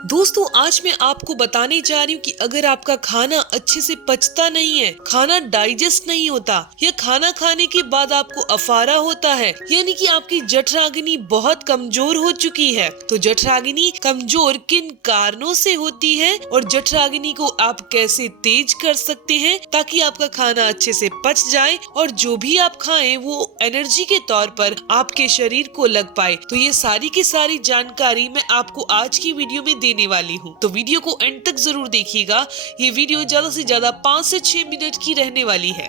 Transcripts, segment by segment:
दोस्तों, आज मैं आपको बताने जा रही हूँ कि अगर आपका खाना अच्छे से पचता नहीं है, खाना डाइजेस्ट नहीं होता या खाना खाने के बाद आपको अफारा होता है, यानी कि आपकी जठराग्नि बहुत कमजोर हो चुकी है, तो जठराग्नि कमजोर किन कारणों से होती है और जठराग्नि को आप कैसे तेज कर सकते हैं ताकि आपका खाना अच्छे से पच जाए और जो भी आप खाएं वो एनर्जी के तौर पर आपके शरीर को लग पाए। तो ये सारी की सारी जानकारी मैं आपको आज की वीडियो में देने वाली हूँ, तो वीडियो को एंड तक जरूर देखिएगा। ये वीडियो ज्यादा से ज्यादा 5 से 6 मिनट की रहने वाली है।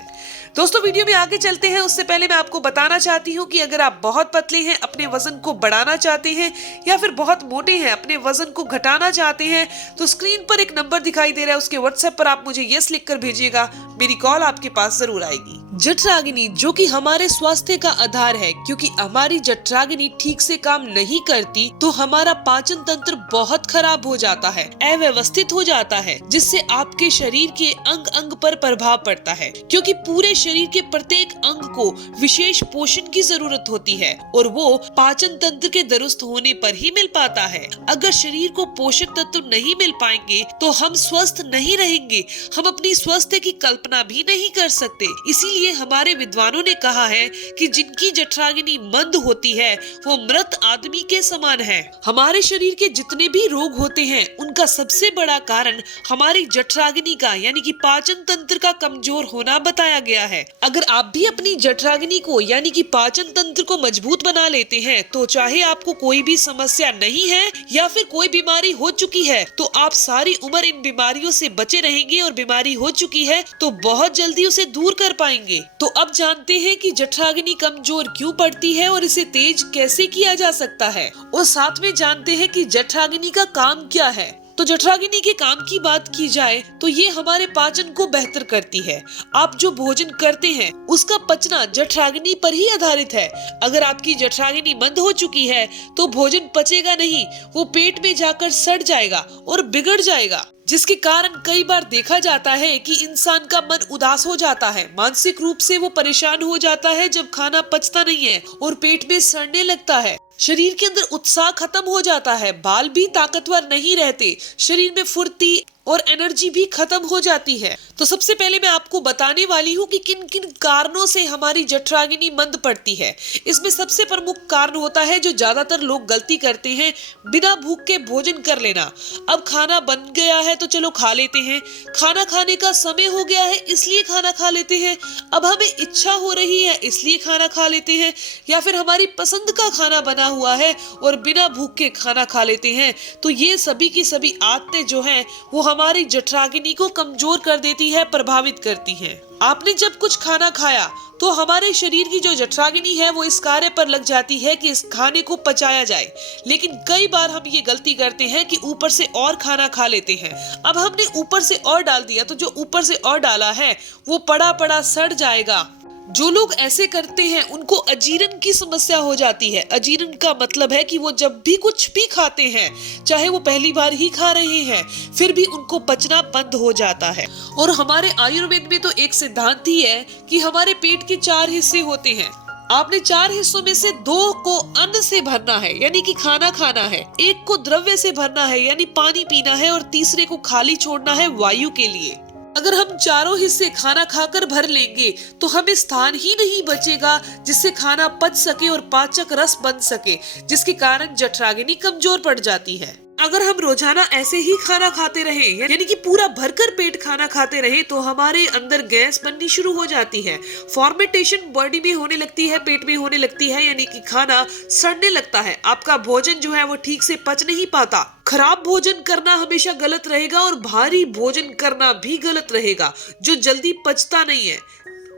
दोस्तों, वीडियो में आगे चलते हैं उससे पहले मैं आपको बताना चाहती हूँ कि अगर आप बहुत पतले हैं, अपने वजन को बढ़ाना चाहते हैं या फिर बहुत मोटे हैं, अपने वजन को घटाना चाहते हैं, तो स्क्रीन पर एक नंबर दिखाई दे रहा है, उसके व्हाट्सएप पर आप मुझे यस लिखकर भेजिएगा। मेरी कॉल आपके पास जरूर आएगी। जठराग्नि जो कि हमारे स्वास्थ्य का आधार है, क्योंकि हमारी जठराग्नि ठीक से काम नहीं करती तो हमारा पाचन तंत्र बहुत खराब हो जाता है, अव्यवस्थित हो जाता है, जिससे आपके शरीर के अंग अंग पर प्रभाव पड़ता है, क्योंकि पूरे शरीर के प्रत्येक अंग को विशेष पोषण की जरूरत होती है और वो पाचन तंत्र के दुरुस्त होने पर ही मिल पाता है। अगर शरीर को पोषक तत्व नहीं मिल पाएंगे तो हम स्वस्थ नहीं रहेंगे, हम अपनी स्वास्थ्य की कल्पना भी नहीं कर सकते। इसीलिए हमारे विद्वानों ने कहा है कि जिनकी जठराग्नि मंद होती है वो मृत आदमी के समान है। हमारे शरीर के जितने भी रोग होते हैं उनका सबसे बड़ा कारण हमारी जठराग्नि का यानी कि पाचन तंत्र का कमजोर होना बताया गया है। अगर आप भी अपनी जठराग्नि को यानी कि पाचन तंत्र को मजबूत बना लेते हैं तो चाहे आपको कोई भी समस्या नहीं है या फिर कोई बीमारी हो चुकी है तो आप सारी उम्र इन बीमारियों से बचे रहेंगे, और बीमारी हो चुकी है तो बहुत जल्दी उसे दूर कर पाएंगे। तो अब जानते हैं कि जठराग्नि कमजोर क्यों पड़ती है और इसे तेज कैसे किया जा सकता है, और साथ में जानते हैं कि जठराग्नि का काम क्या है। तो जठराग्नि के काम की बात की जाए तो ये हमारे पाचन को बेहतर करती है। आप जो भोजन करते हैं उसका पचना जठराग्नि पर ही आधारित है। अगर आपकी जठराग्नि मंद हो चुकी है तो भोजन पचेगा नहीं, वो पेट में जाकर सड़ जाएगा और बिगड़ जाएगा, जिसके कारण कई बार देखा जाता है कि इंसान का मन उदास हो जाता है, मानसिक रूप से वो परेशान हो जाता है जब खाना पचता नहीं है और पेट में सड़ने लगता है। शरीर के अंदर उत्साह खत्म हो जाता है, बाल भी ताकतवर नहीं रहते, शरीर में फुर्ती और एनर्जी भी खत्म हो जाती है। तो सबसे पहले मैं आपको बताने वाली हूँ कि किन किन कारणों से हमारी जठराग्नि मंद पड़ती है। इसमें सबसे प्रमुख कारण होता है जो ज्यादातर लोग गलती करते हैं, बिना भूख के भोजन कर लेना। अब खाना बन गया है तो चलो खा लेते हैं, खाना खाने का समय हो गया है इसलिए खाना खा लेते हैं, अब हमें इच्छा हो रही है इसलिए खाना खा लेते हैं, या फिर हमारी पसंद का खाना बना हुआ है और बिना भूख के खाना खा लेते हैं। तो ये सभी की सभी आदतें जो हैं वो हमारी जठराग्नि को कमजोर कर देती है, प्रभावित करती है। आपने जब कुछ खाना खाया तो हमारे शरीर की जो जठराग्नि है वो इस कार्य पर लग जाती है कि इस खाने को पचाया जाए, लेकिन कई बार हम ये गलती करते हैं कि ऊपर से और खाना खा लेते हैं। अब हमने ऊपर से और डाल दिया तो जो ऊपर से और डाला है वो पड़ा पड़ा सड़ जाएगा। जो लोग ऐसे करते हैं उनको अजीर्ण की समस्या हो जाती है। अजीर्ण का मतलब है कि वो जब भी कुछ भी खाते हैं, चाहे वो पहली बार ही खा रहे हैं, फिर भी उनको पचना बंद हो जाता है। और हमारे आयुर्वेद में तो एक सिद्धांत ही है कि हमारे पेट के 4 हिस्से होते हैं। आपने 4 हिस्सों में से 2 को अन्न से भरना है यानी कि खाना खाना है, 1 को द्रव्य से भरना है यानी पानी पीना है, और तीसरे को खाली छोड़ना है वायु के लिए। अगर हम चारों हिस्से खाना खाकर भर लेंगे तो हमें स्थान ही नहीं बचेगा जिससे खाना पच सके और पाचक रस बन सके, जिसके कारण जठराग्नि कमजोर पड़ जाती है। अगर हम रोजाना ऐसे ही खाना खाते रहे यानी कि पूरा भरकर पेट खाना खाते रहे तो हमारे अंदर गैस बननी शुरू हो जाती है, फॉर्मेटेशन बॉडी में होने लगती है, पेट में होने लगती है, यानी कि खाना सड़ने लगता है। आपका भोजन जो है वो ठीक से पच नहीं पाता। खराब भोजन करना हमेशा गलत रहेगा और भारी भोजन करना भी गलत रहेगा जो जल्दी पचता नहीं है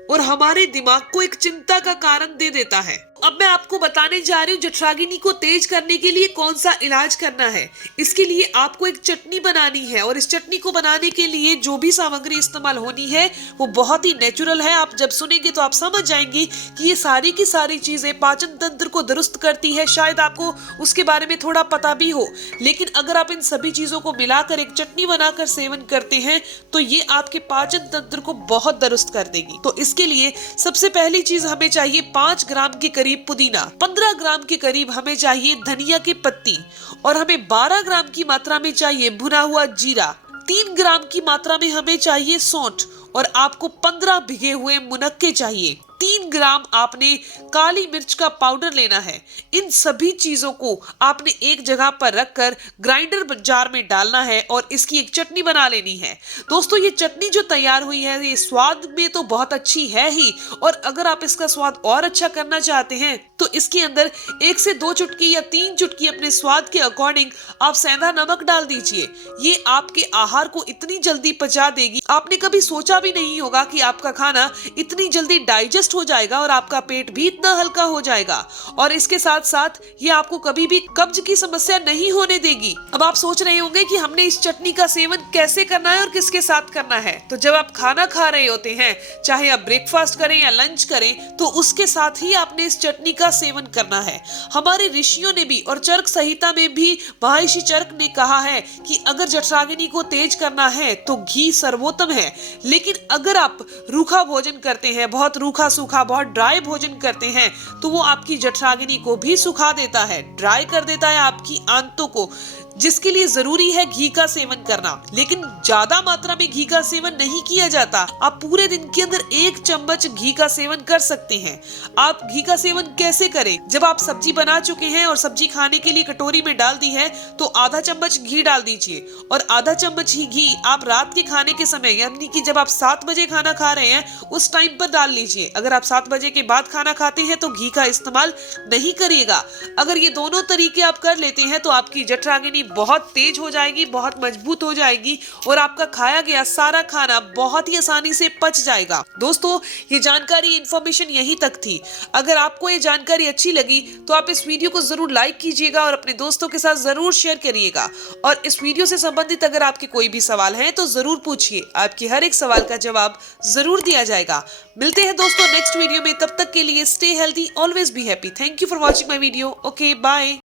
और हमारे दिमाग को एक चिंता का कारण दे देता है। अब मैं आपको बताने जा रही हूँ जठराग्नि को तेज करने के लिए कौन सा इलाज करना है। इसके लिए आपको एक चटनी बनानी है और इस चटनी को बनाने के लिए जो भी सामग्री इस्तेमाल होनी है वो बहुत ही नेचुरल है। आप जब सुनेंगे तो आप समझ जाएंगे कि ये सारी की सारी चीजें पाचन तंत्र को दुरुस्त करती है। शायद आपको उसके बारे में थोड़ा पता भी हो, लेकिन अगर आप इन सभी चीजों को मिलाकर एक चटनी बनाकर सेवन करते हैं तो ये आपके पाचन तंत्र को बहुत दुरुस्त कर देगी। तो इसके लिए सबसे पहली चीज हमें चाहिए 5 ग्राम के करीब पुदीना, 15 ग्राम के करीब हमें चाहिए धनिया की पत्ती और हमें 12 ग्राम की मात्रा में चाहिए भुना हुआ जीरा, 3 ग्राम की मात्रा में हमें चाहिए सौंठ और आपको 15 भिगे हुए मुनक्के चाहिए। 3 ग्राम आपने काली मिर्च का पाउडर लेना है। इन सभी चीजों को आपने एक जगह पर रखकर ग्राइंडर जार में डालना है और इसकी एक चटनी बना लेनी है। दोस्तों ये चटनी जो तैयार हुई है ये स्वाद में तो बहुत अच्छी है ही, और अगर आप इसका स्वाद और अच्छा करना चाहते हैं तो इसके अंदर 1 से 2 चुटकी या 3 चुटकी अपने स्वाद के अकॉर्डिंग आप सेंधा नमक डाल दीजिए। ये आपके आहार को इतनी जल्दी पचा देगी, आपने कभी सोचा भी नहीं होगा कि आपका खाना इतनी जल्दी डाइजेस्ट हो जाएगा और आपका पेट भी इतना हल्का हो जाएगा। और इसके साथ साथ ये आपको कभी भी कब्ज की समस्या नहीं होने देगी। अब आप सोच रहे होंगे कि हमने इस चटनी का सेवन कैसे करना है और किसके साथ करना है। तो जब आप खाना खा रहे होते हैं, चाहे आप ब्रेकफास्ट करें या लंच करें, तो उसके साथ ही आपने इस चटनी का सेवन करना है। हमारे ऋषियों ने भी और चरक संहिता में भी महर्षि चरक ने कहा है कि अगर जठराग्नि को तेज करना है तो घी सर्वोत्तम है। लेकिन अगर आप रूखा भोजन करते हैं, बहुत रूखा सूखा बहुत ड्राई भोजन करते हैं, तो वो आपकी जठराग्नि को भी सुखा देता है, ड्राई कर देता है आपकी आंतों को, जिसके लिए जरूरी है घी का सेवन करना। लेकिन ज्यादा मात्रा में घी का सेवन नहीं किया जाता। आप पूरे दिन के अंदर 1 चम्मच घी का सेवन कर सकते हैं। आप घी का सेवन कैसे करें? जब आप सब्जी बना चुके हैं और सब्जी खाने के लिए कटोरी में डाल दी है तो आधा चम्मच घी डाल दीजिए, और आधा चम्मच ही घी आप रात के खाने के समय यानी कि जब आप 7 बजे खाना खा रहे हैं उस टाइम पर डाल लीजिए। अगर आप 7 बजे के बाद खाना खाते हैं तो घी का इस्तेमाल नहीं करिएगा। अगर ये दोनों तरीके आप कर लेते हैं तो आपकी जठराग्नि बहुत तेज हो जाएगी, बहुत मजबूत हो जाएगी और आपका खाया गया सारा खाना बहुत ही आसानी से पच जाएगा। दोस्तों ये जानकारी इंफॉर्मेशन यहीं तक थी। अगर आपको ये जानकारी अच्छी लगी तो आप इस वीडियो को जरूर लाइक कीजिएगा और अपने दोस्तों के साथ जरूर शेयर करिएगा। और इस वीडियो से संबंधित अगर आपके कोई भी सवाल है तो जरूर पूछिए, आपके हर एक सवाल का जवाब जरूर दिया जाएगा। मिलते हैं दोस्तों नेक्स्ट वीडियो में, तब तक के लिए stay healthy, always be happy. Thank you for watching my video. Okay bye.